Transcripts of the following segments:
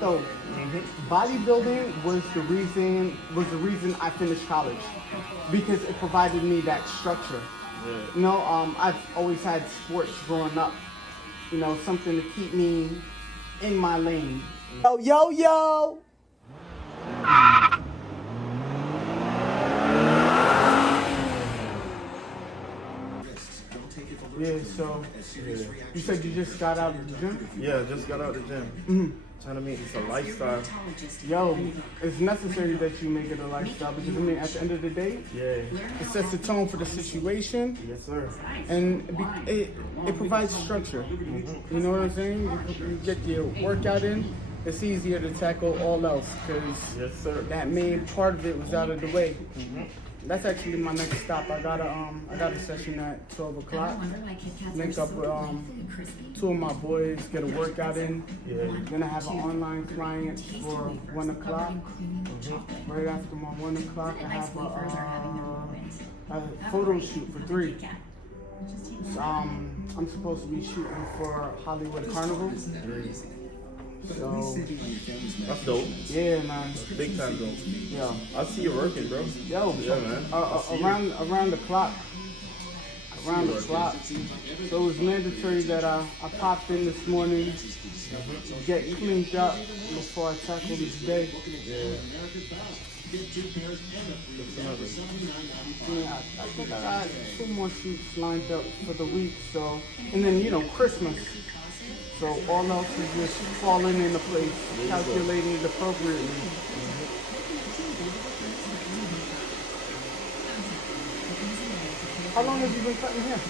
though. Bodybuilding was the reason I finished college because it provided me that structure. Yeah. You know, I've always had sports growing up. You know, something to keep me in my lane. Yo, yo, yo! Yeah, so you said you just got out of the gym? Yeah, just got out of the gym. Trying to make this a lifestyle. Yo, it's necessary that you make it a lifestyle because, I mean, at the end of the day, Yeah. it sets the tone for the situation. Yes, sir. And it provides structure. You know what I'm saying? You get your workout in, it's easier to tackle all else because Yes, sir. that main part of it was out of the way. That's actually my next stop. I got a session at 12 o'clock. Link up with two of my boys, get a workout in. Yeah. Then I have an online client for 1 o'clock. Right after my 1 o'clock, I have a photo shoot for 3. So, I'm supposed to be shooting for Hollywood Carnival. So, That's dope. yeah, man. Big time dope. Yeah. I see you working, bro. Yo, Yeah, man. around the clock. Around the clock. So it was mandatory that I popped in this morning, get cleaned up before I tackle this day. Yeah. Yeah, I think I got 2 more shoots lined up for the week. So, and then you know Christmas. So all else is just falling into place, calculating it appropriately. How long have you been cutting hair?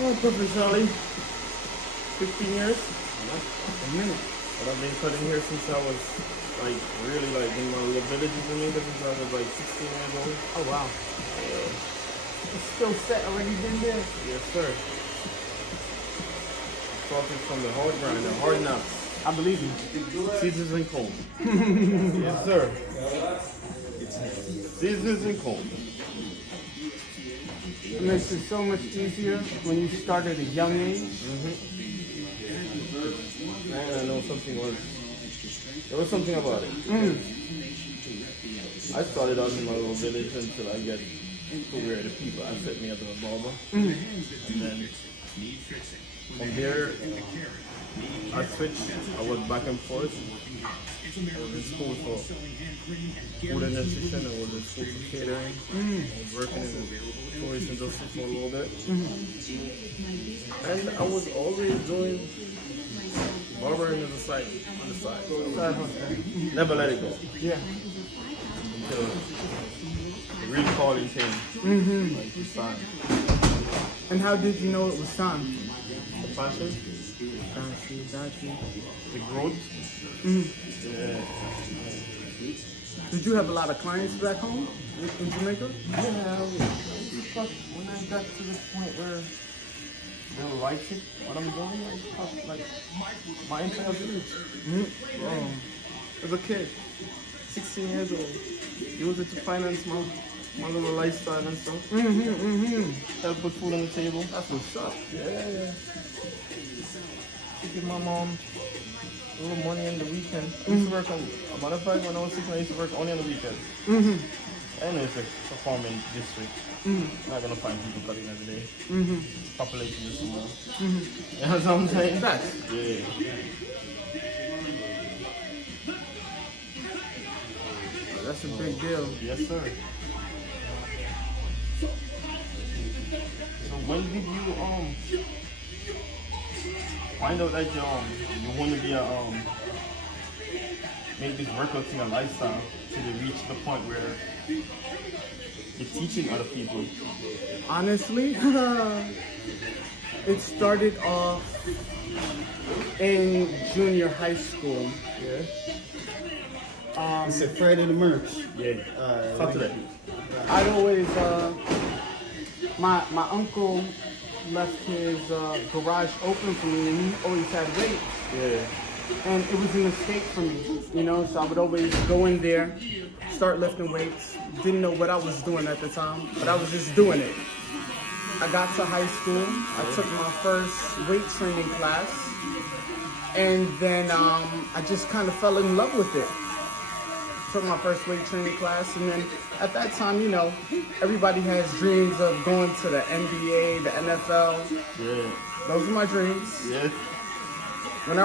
Oh, professionally, 15 years. A minute. But I've been cutting hair since I was like really like in my little village in Jamaica since I was like 16 years old. Oh wow. The skill set already been there. Yes, sir. Started from the hard grind, the hard knocks. I believe you. Scissors and comb. Yes, sir. Scissors and comb. It makes it so much easier when you start at a young age. Man, I know there was something about it. I started out in my little village until I get to where the people accept me as a barber. And then from there, I switched. I was back and forth. I was in school for food and nutrition. I was in school for catering. I was working in the tourist industry for a little bit. And I was always doing barbering on the side. So never let it go. Yeah. Until the real calling came. Like this time. And how did you know it was time? The passion, Got you. the growth. Yeah. Did you have a lot of clients back home in Jamaica? Yeah, when I got to the point where they were liking what I'm doing, I cut like my entire village. As a kid, 16 years old, used it to finance my little lifestyle and stuff. Help put food on the table. That's what's up. Yeah. To give my mom a little money on the weekend. I used to work on, a matter of fact, when I was 16, I used to work only on the weekends. I know it's a farming district. Not gonna find people cutting every day. Population is small. You know what I'm saying? Yeah. That's a big deal. Yes, sir. So when did you find out that you want to be make this workout thing a lifestyle till you reach the point where you're teaching other people? Honestly, it started off in junior high school. Yeah. It's a Friday the merch. Yeah. Saturday. I'd always, my uncle left his garage open for me, and he always had weights. Yeah. And it was an escape for me, you know, so I would always go in there, start lifting weights. Didn't know what I was doing at the time, but I was just doing it. I got to high school, I took my first weight training class, And then I just kind of fell in love with it. Took my first weight training class, and then at that time, you know, everybody has dreams of going to the NBA, the NFL. Yeah. Those were my dreams. Yeah. When I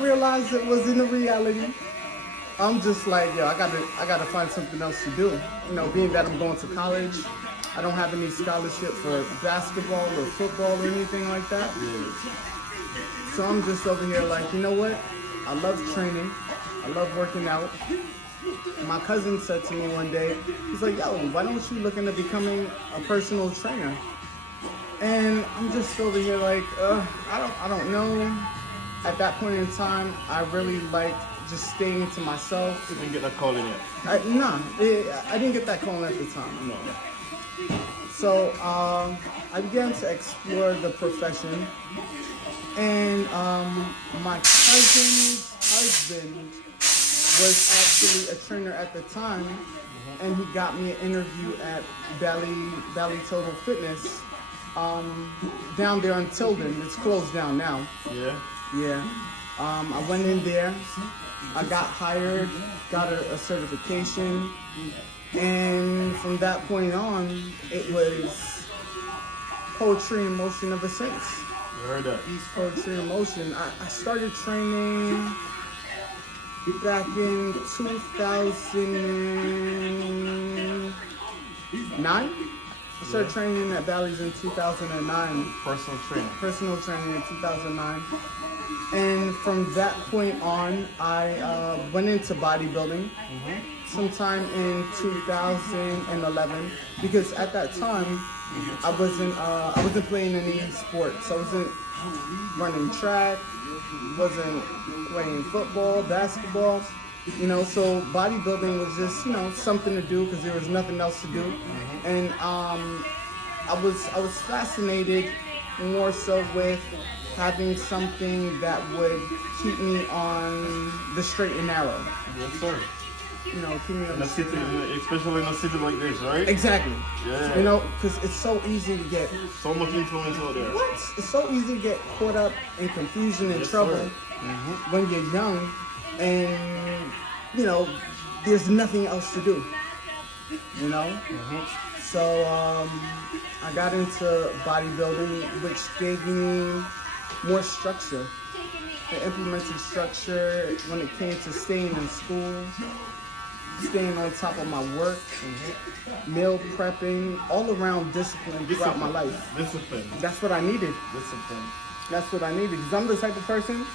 realized it wasn't a reality, I'm just like, yo, I gotta find something else to do. You know, being that I'm going to college, I don't have any scholarship for basketball or football or anything like that. Yeah. So I'm just over here like, you know what? I love training. I love working out. My cousin said to me one day, he's like, yo, why don't you look into becoming a personal trainer? And I'm just over here like, I don't know. At that point in time, I really liked just staying to myself. You didn't get that call in yet? I didn't get that call at the time. No. So I began to explore the profession. And my cousin's husband was actually a trainer at the time. And he got me an interview at Valley Total Fitness. Down there in Tilden. It's closed down now. Yeah? Yeah. I went in there. I got hired, got a certification. And from that point on, it was poetry in motion ever since. You heard that? Poetry in motion. I started training back in 2009. I started training at Bally's in 2009. Personal training in 2009. And from that point on, I went into bodybuilding sometime in 2011 because at that time I wasn't playing any sports. I wasn't running track, wasn't playing football, basketball. You know, so bodybuilding was just, you know, something to do because there was nothing else to do. And I was fascinated more so with having something that would keep me on the straight and narrow. Yes, sir. You know, keep me on the city, especially in a city like this, right? Exactly. Yeah. You know, because it's so easy to get... So much influence out there. What? It's so easy to get caught up in confusion and trouble when you're young. And, you know, there's nothing else to do, you know? So I got into bodybuilding, which gave me more structure. I implemented structure when it came to staying in school, staying on top of my work, meal prepping, all around discipline throughout my life. Discipline. That's what I needed. Discipline. That's what I needed. Because I'm the type of person,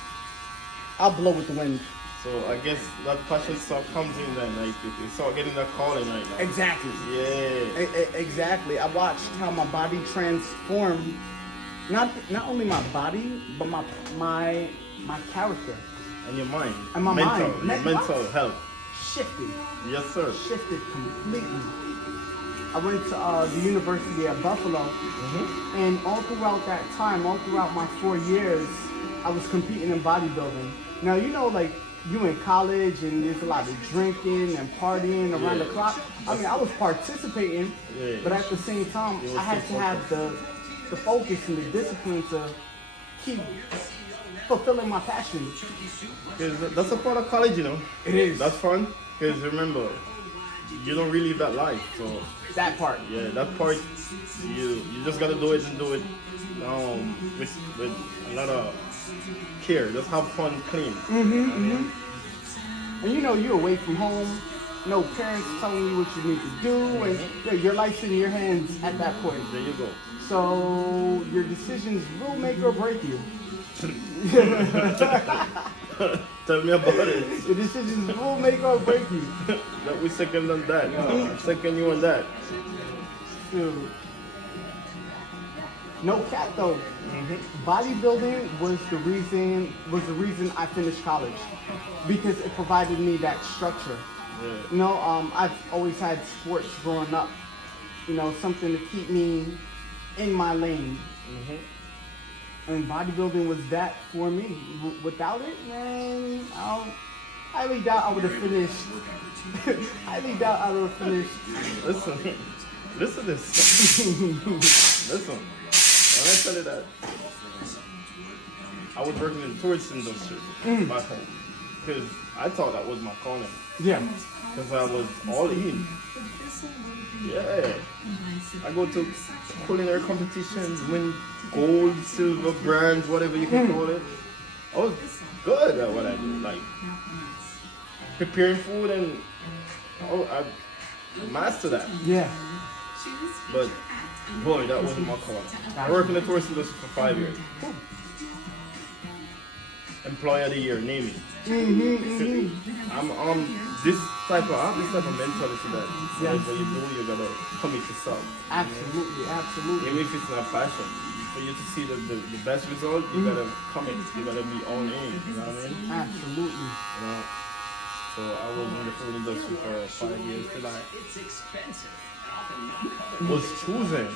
I'll blow with the wind. So I guess that passion stuff comes in then, like you start getting that calling right now. Exactly. Yeah. Exactly. I watched how my body transformed. Not only my body, but my character. And your mind. And my mind. Your mental health. Shifted. Yes, sir. Shifted completely. I went to the University at Buffalo, and all throughout that time, all throughout my 4 years, I was competing in bodybuilding. Now, you know, like, you in college and there's a lot of drinking and partying around the clock. I mean, I was participating, but at the same time, I had to have the focus and the discipline to keep fulfilling my passion. That's a part of college, you know. It is. That's fun, because remember, you don't really live that life, so. That part. Yeah, that part, you just gotta do it and do it with a lot of care. Just have fun, clean. And you know, you're away from home, no parents telling you what you need to do, and your life's in your hands at that point. There you go. So your decisions will make or break you. Tell me about it. Your decisions will make or break you. That we second on that. Second you on that. Dude. No cap though. Bodybuilding was the reason I finished college, because it provided me that structure. Yeah. You know, I've always had sports growing up. You know, something to keep me in my lane. And bodybuilding was that for me. Without it, man, I highly doubt I would have finished. Highly doubt I would have finished. Listen to this. Listen. When I tell you that, I was working in the tourist industry back home because I thought that was my calling. Yeah. Because I was all in. Yeah. I go to culinary competitions, win gold, silver, bronze, whatever you can call it. I was good at what I do, like preparing food, and I mastered that. Yeah. But boy, that wasn't my calling. I worked in the tourist industry for 5 years. Employee of the year, name it. I'm this type of mentality that whatever you do, you gotta commit yourself. Absolutely, absolutely. Even if it's not passion, for you to see the best result, you gotta commit. You gotta be all in. You know what I mean? Absolutely. You know. So I was in the food industry for 5 years till I was chosen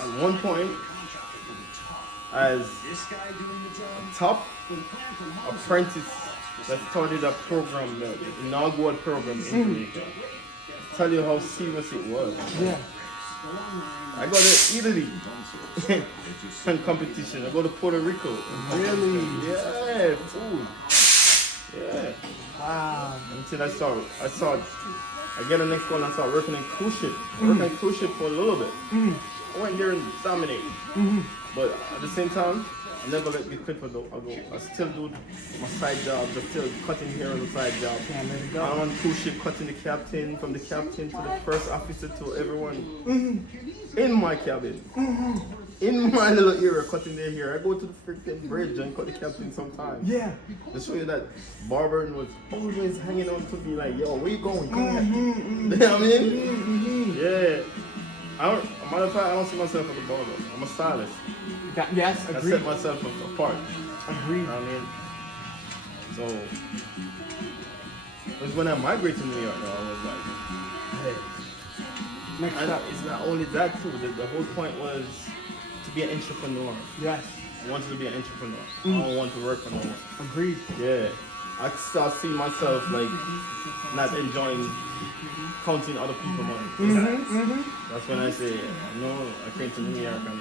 at one point as top apprentice that started a program, the inaugural program in Jamaica. Tell you how serious it was. Yeah. I go to Italy and competition. I go to Puerto Rico. Really? Yeah, food. Yeah. Wow. Until I get the next call and I start working in cruise ship. Working in cruise ship for a little bit. I went there and dominated. But at the same time, I never let me quit for though. I still do my side jobs. I still cutting hair on the side job. Can't let it go. I'm on cruise ship cutting the captain, from the captain to the first officer to everyone in my cabin. In my little area cutting their hair. I go to the freaking bridge and cut the captain sometimes. Yeah. To show you that barber was always hanging on to me like, yo, where you going? Come here. You know what I mean? Yeah. Matter of fact, I don't see myself as a barber. I'm a stylist. Yes, I agreed. set myself apart. Agreed. You know what I mean? So, it was when I migrated to New York, though, I was like, hey. Next And up. it's not only that, too. The whole point was to be an entrepreneur. Yes. I wanted to be an entrepreneur. I don't want to work for no one. Agreed. Yeah. I start seeing myself like not enjoying counting other people's money. That's when I say, no, I came to New York and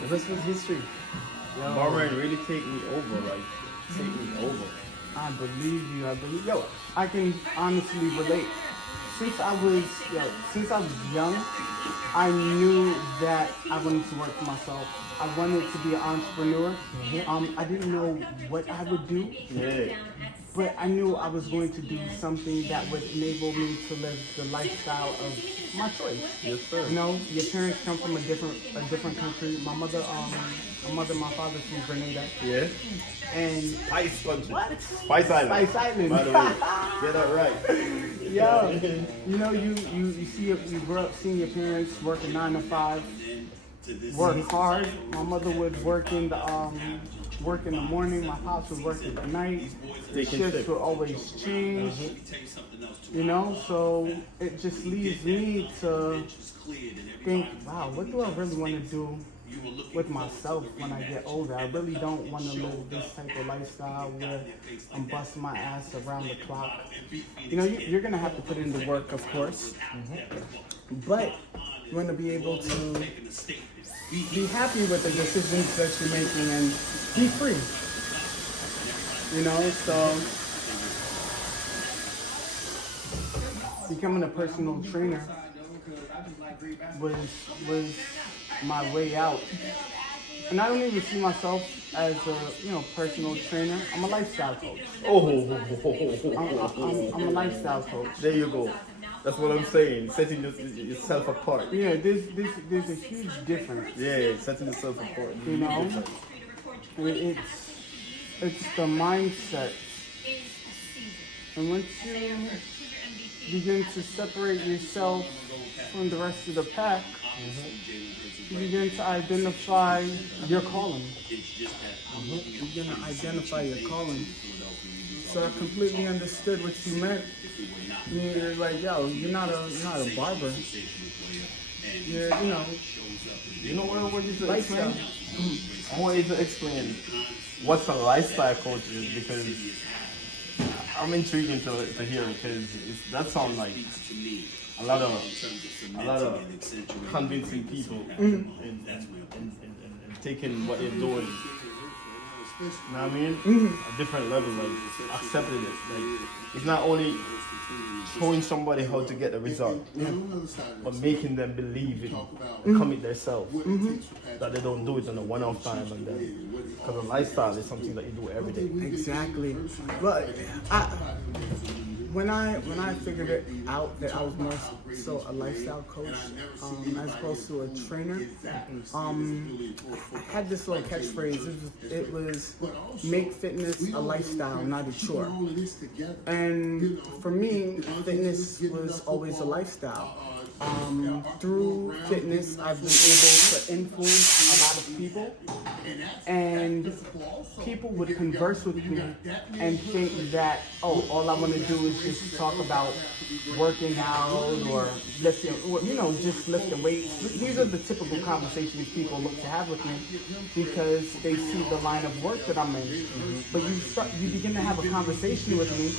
the rest was history. Barbering really take me over, like take me over. I believe you. Yo, I can honestly relate. Since I was young, I knew that I wanted to work for myself. I wanted to be an entrepreneur. I didn't know what I would do, but I knew I was going to do something that would enable me to live the lifestyle of my choice. Yes, sir. You know, your parents come from a different country. My mother, my father's from Grenada. Yeah. And Spice country. what? Spice Island. Spice Island. By the way, get that right. Yo, you know, you grew up seeing your parents working 9 to 5, work hard. My mother would work in the morning. My pops would work at night. The shifts would always change. You know, so it just leaves me to think, wow, what do I really want to do with myself when I get older? I really don't want to live this type of lifestyle where I'm busting my ass around the clock. You know, you're going to have to put in the work, of course. But you want to be able to be happy with the decisions that you're making and be free. You know, so becoming a personal trainer was my way out. And I don't even see myself as a personal trainer. I'm a lifestyle coach. I'm a lifestyle coach. There you go. That's what I'm saying. Setting yourself apart. Yeah, there's a huge difference. Yeah, setting yourself apart. You know, it's the mindset. And once you begin to separate yourself from the rest of the pack, you begin to identify your calling. You begin to identify your calling. So I completely understood what you meant. You're like, yo, you're not a barber. You're, You know what I want you to lifestyle. explain? I want you to explain what's a lifestyle coach is, because I'm intrigued to hear, because that sounds like a lot of convincing people in taking what they're doing, you know what I mean? A different level, like accepting it. Like it's not only showing somebody how to get the result, but making them believe it and commit themselves. That they don't do it on a one-off time, and then because a lifestyle is something that you do every day. Exactly. But when I figured it out that I was more so a lifestyle coach as opposed to a trainer, I had this little catchphrase. It was make fitness a lifestyle, not a chore. And for me, fitness was always a lifestyle. Through fitness, I've been able to influence a lot of people, and people would converse with me and think that, oh, all I want to do is just talk about working out or lifting, or, just lifting weights. These are the typical conversations people look to have with me because they see the line of work that I'm in. But you begin to have a conversation with me,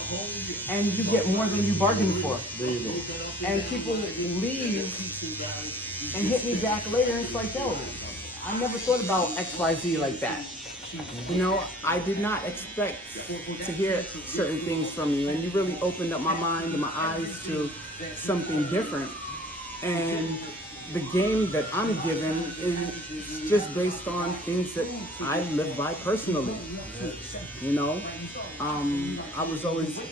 and you get more than you bargained for. There you go. And people leave and hit me back later, and it's like, yo, I never thought about XYZ like that. I did not expect to hear certain things from you, and you really opened up my mind and my eyes to something different. And the game that I'm given is just based on things that I live by personally.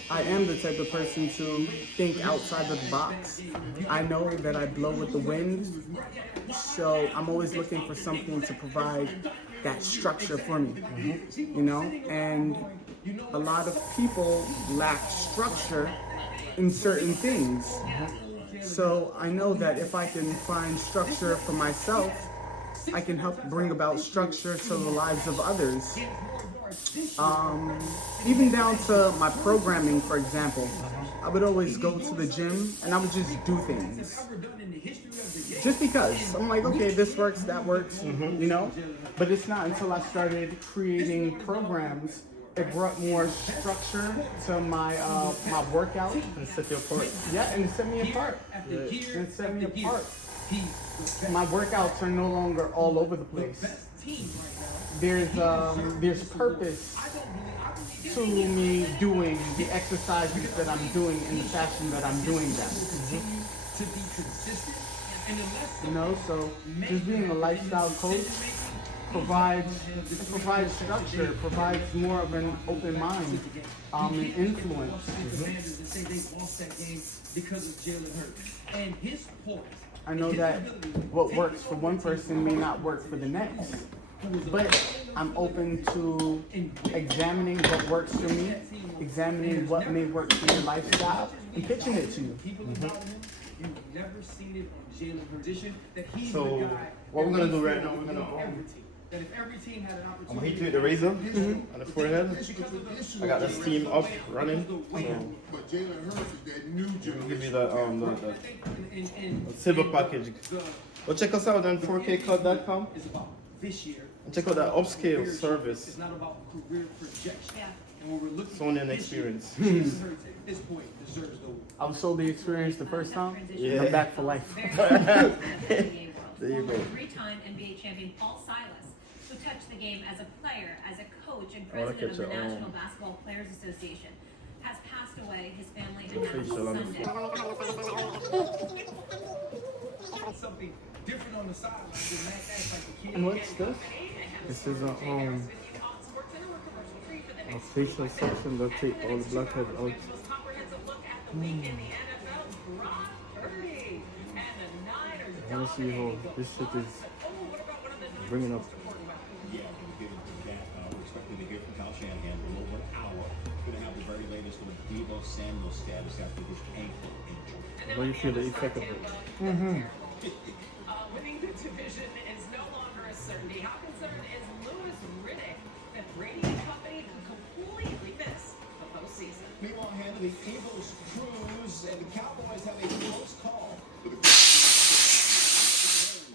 I am the type of person to think outside of the box. I know that I blow with the wind, so I'm always looking for something to provide that structure for me, and a lot of people lack structure in certain things. So I know that if I can find structure for myself, I can help bring about structure to the lives of others. Even down to my programming, for example. I would always go to the gym and I would just do things. Just because. I'm like, okay, this works, that works, But it's not until I started creating programs it brought more structure to my my workout. And set you apart. Yeah, and it set me apart. It set me apart. My workouts are no longer all over the place. There's purpose to me doing the exercises that I'm doing in the fashion that I'm doing them. So just being a lifestyle coach provides structure, provides more of an open mind, and influence. I know that what works for one person may not work for the next, but I'm open to examining what works for me, examining what may work for your lifestyle, and pitching it to you. So what we're gonna do right now, we're gonna go. I'm gonna hit you with the razor on the forehead. I got the steam up running. So I'll give you the silver package. Well, check us out on 4kcut.com. And check out that upscale service. Sony and experience. I was sold the experience the first time. Yeah. I'm back for life. There you go. Three-time NBA champion Paul Silas, who touched the game as a player, as a coach, and president of the National Basketball Players Association, has passed away. His family announced Sunday. Something different on the sideline. And what's this? This is a facial section that take all the blackhead out. I want to see how this shit is bringing up. Yeah, we'll get into that. We're expecting to hear from Kyle Shanahan in over an hour. We're going to have the very latest on Deebo Samuel's status after his ankle injury. How do you feel the effect of it? Winning the division is no longer a certainty. How concerned is Louis Riddick that Brady and company could completely miss the postseason? Meanwhile, the Eagles cruise and the Cowboys have a close call with a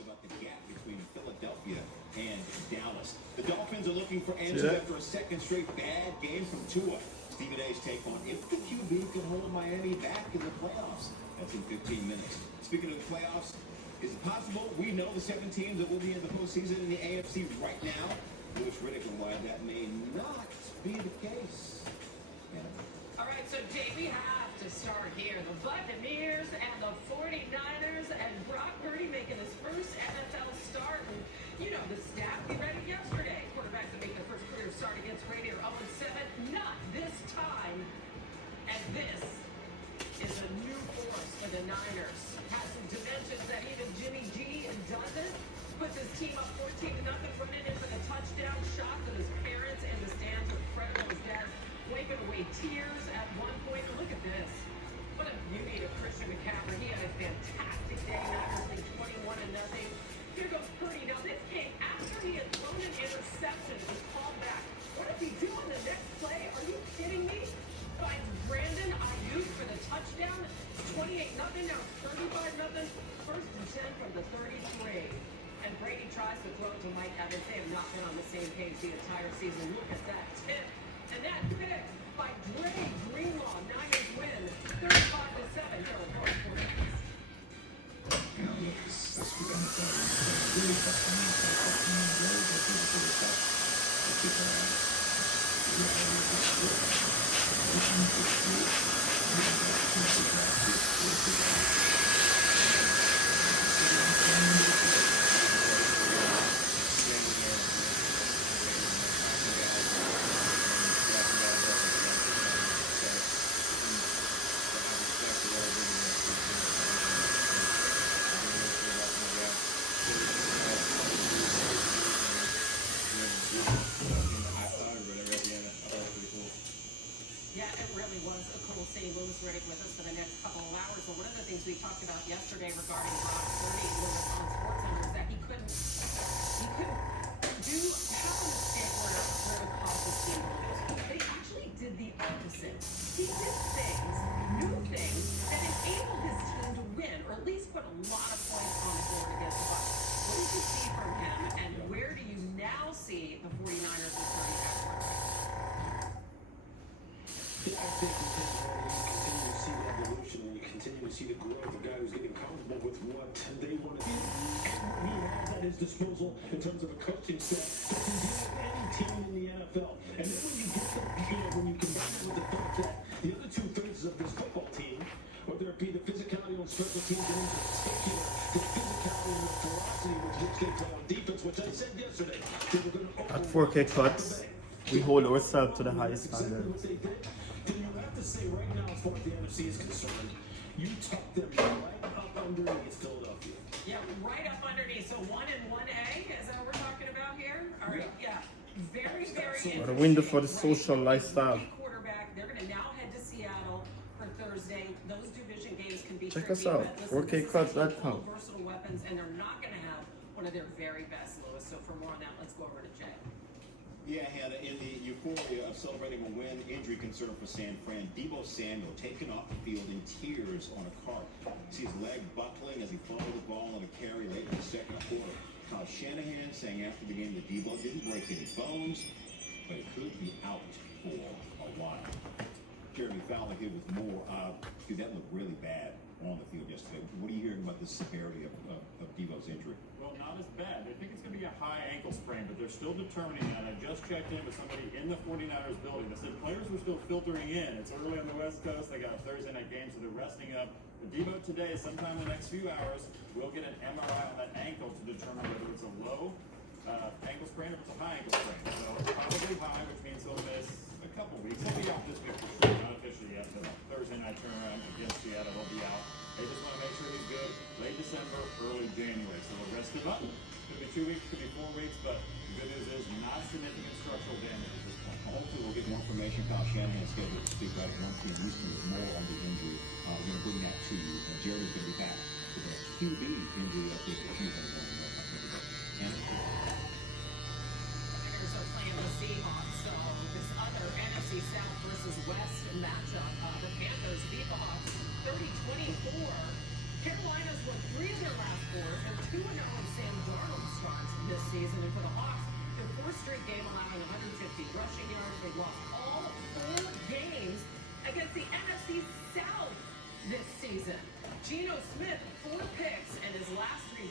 about the gap between Philadelphia and Dallas. The Dolphins are looking for answers after a second straight bad game from Tua. Stephen A's take on if the QB can hold Miami back in the playoffs. That's in 15 minutes. Speaking of the playoffs, Is it possible? We know the 7 teams that will be in the postseason in the AFC right now. Lewis Riddick and why that may not be the case. All right, so Jay, we have to start here. The Buccaneers and the 49ers and Brock Purdy making his first NFL start. And you know the stat we read it yesterday. Quarterbacks that make their first career start against Brady are 0-7. Not this time. And this is a new force for the Niners. Has some dimensions that even Jimmy G doesn't. Puts his team up 14-0, running in for the touchdown shot that his parents in the stands are credible as dead, wiping away tears at one point. Look at this. What a beauty to Christian McCaffrey. He had a fantastic day. Niners lead 21-0. Here goes Purdy. Now this came after he had thrown an interception. It was called back. What does he do in the next play? Are you kidding me? Finds Brandon Ayuk for the touchdown. 28-0. Now it's 35-0. First and 10 from the 33. And Brady tries to throw it to Mike Evans. They have not been on the same page the entire season. Look at that tip. And that pick by Dre Greenlaw. Niners win 35-7. Here are the quarterbacks. Yeah, it really was a cool seeing Lewis Riddick with us for the next couple of hours. But one of the things we talked about yesterday regarding Brock Purdy was on SportsCenter is that he couldn't have a mistake where it would cause his team to lose. But he actually did the opposite. He did things, new things, that enabled his team to win, or at least put a lot of points on the board against the Bucs. What did you see from him, and where do you now see the 49ers with Purdy at quarterback? Yeah, I think you continue to see the evolution and you continue to see the growth. A guy who's getting comfortable with what they want to do. And he has at his disposal in terms of a coaching staff that can deal with any team in the NFL. And then when you get when you combine it with the fact that the other two phases of this football team, whether it be the physicality on special teams and in particular the physicality and the ferocity with which they play on defense, which I said yesterday, they were going to At 4K Cutz, we hold ourselves to the highest standard. Then you have to say right now, as far as the NFC is concerned, you tuck them right up underneath Philadelphia. Yeah, right up underneath. So 1 and 1A, is that what we're talking about here? All right, yeah. Very, very interesting. What a window for the social lifestyle. Quarterback. They're going to now head to Seattle for Thursday. Those division games can be Check tricky, us out, but listen, 4kcutz.com. versatile weapons, and they're not going to have one of their very best, Lewis. So for more on that, let's go over to Jay. Yeah, Hannah, in the euphoria of celebrating a win, injury concern for San Fran, Deebo Samuel taken off the field in tears on a cart. See his leg buckling as he followed the ball on a carry late in the second quarter. Kyle Shanahan saying after the game that Deebo didn't break any bones, but he could be out for a while. Jeremy Fowler here with more. Dude, that looked really bad on the field yesterday. What are you hearing about the severity of Deebo's injury? Well, not as bad. They think it's going to be a high ankle sprain, but they're still determining that. I just checked in with somebody in the 49ers building. They said players were still filtering in. It's early on the West Coast. They got a Thursday night game, so they're resting up. But Deebo today, sometime in the next few hours, will get an MRI on that ankle to determine whether it's a low ankle sprain or if it's a high ankle sprain. So it's probably high, which means he'll miss a couple weeks. He'll be out this week for sure. Not officially yet, but Thursday night turnaround against Seattle, he'll be out. They just want to make sure he's good late December, early January. So they'll rest him up. Could be 2 weeks, could be 4 weeks, but the good news is not significant structural damage at this point. Hopefully we'll get more information. Kyle Shanahan is scheduled to speak right at 1 p.m. Eastern with more on the injury. We're going to bring that to you. Jerry's going to be back with a QB injury update that he's going to want to know about everybody. Niners are playing the Seahawks, so this other NFC South versus West matchup. The Panthers beat the Hawks 30-24. Carolina's won 3 of their last 4. They're 2-0 in Sam Darnold starts this season. And for the Hawks, their 4th straight game allowing 150 rushing yards. They lost all 4 games against the NFC South this season. Geno Smith, 4 picks, and his last 3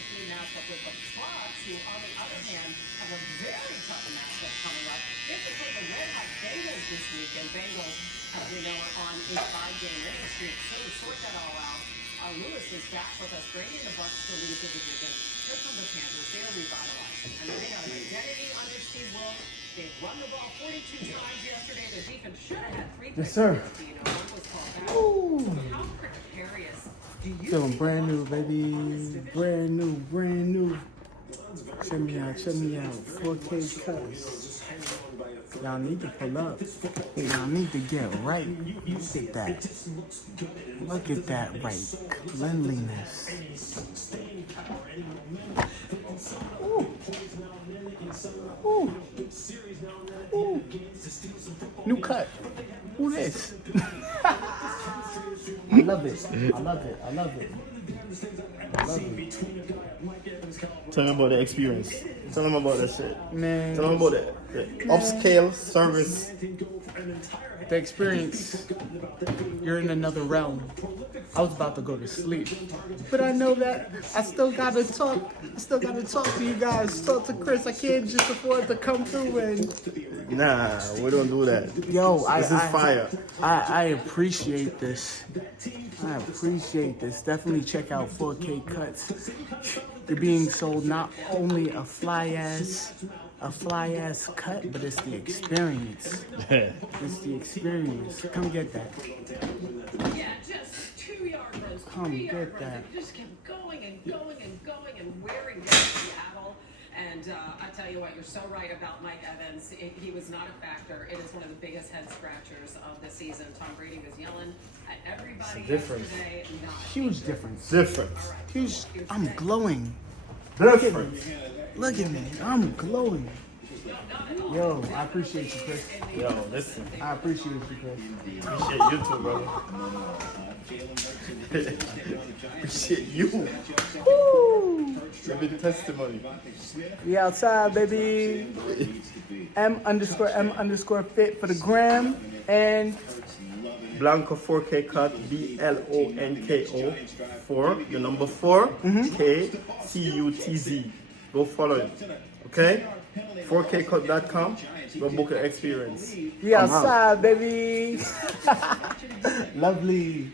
17 matchup with the Bucks, who on the other hand have a very tough matchup coming up. They have to play the Red Hot Bengals this weekend. Bengals, as we know, are on a 5-game winning streak. So to sort that all out, Lewis is back with us, bringing the Bucks to lead the division. Here come the Panthers. They are revitalized. And they have an identity under Steve Wilkes. They've run the ball 42 times yesterday. Their defense should have had 3 Yes, sir. One was called back. So how precarious do you Feeling brand new, baby. Brand new. Check me out. 4K Cutz. Y'all need to pull up. Y'all need to get right. Look at that right cleanliness. Ooh. Ooh. Ooh. New cut. Who this? I love it. Tell them about the experience. Tell them about that shit. Man. Tell them about the upscale service. The experience, you're in another realm. I was about to go to sleep, but I know that I still gotta talk. To you guys. Talk to Chris. I can't just afford to come through and. Nah, we don't do that. Yo, this is fire. I appreciate this. Definitely check out 4K Cutz. They're being sold not only a fly ass cut, but it's the experience. It's the experience. Come get that. Yeah, just 2-yard rows, Come 3-yard get rows. that. They just kept going and wearing down Seattle. And I tell you what, you're so right about Mike Evans. He was not a factor. It is one of the biggest head scratchers of the season. Tom Brady was yelling at everybody yesterday. Huge difference. Huge. I'm glowing. Look at me. I'm glowing. Yo, I appreciate you, Chris. Yo, listen. I appreciate you, Chris. Appreciate you too, brother. Appreciate you. Woo! Give me the testimony. We outside, baby. M_fit for the gram. And Blonko 4K cut, BLONKO 4, the number 4, KCUTZ. Go follow it. Okay? 4kcut.com. Go book an experience. we outside, baby. Lovely.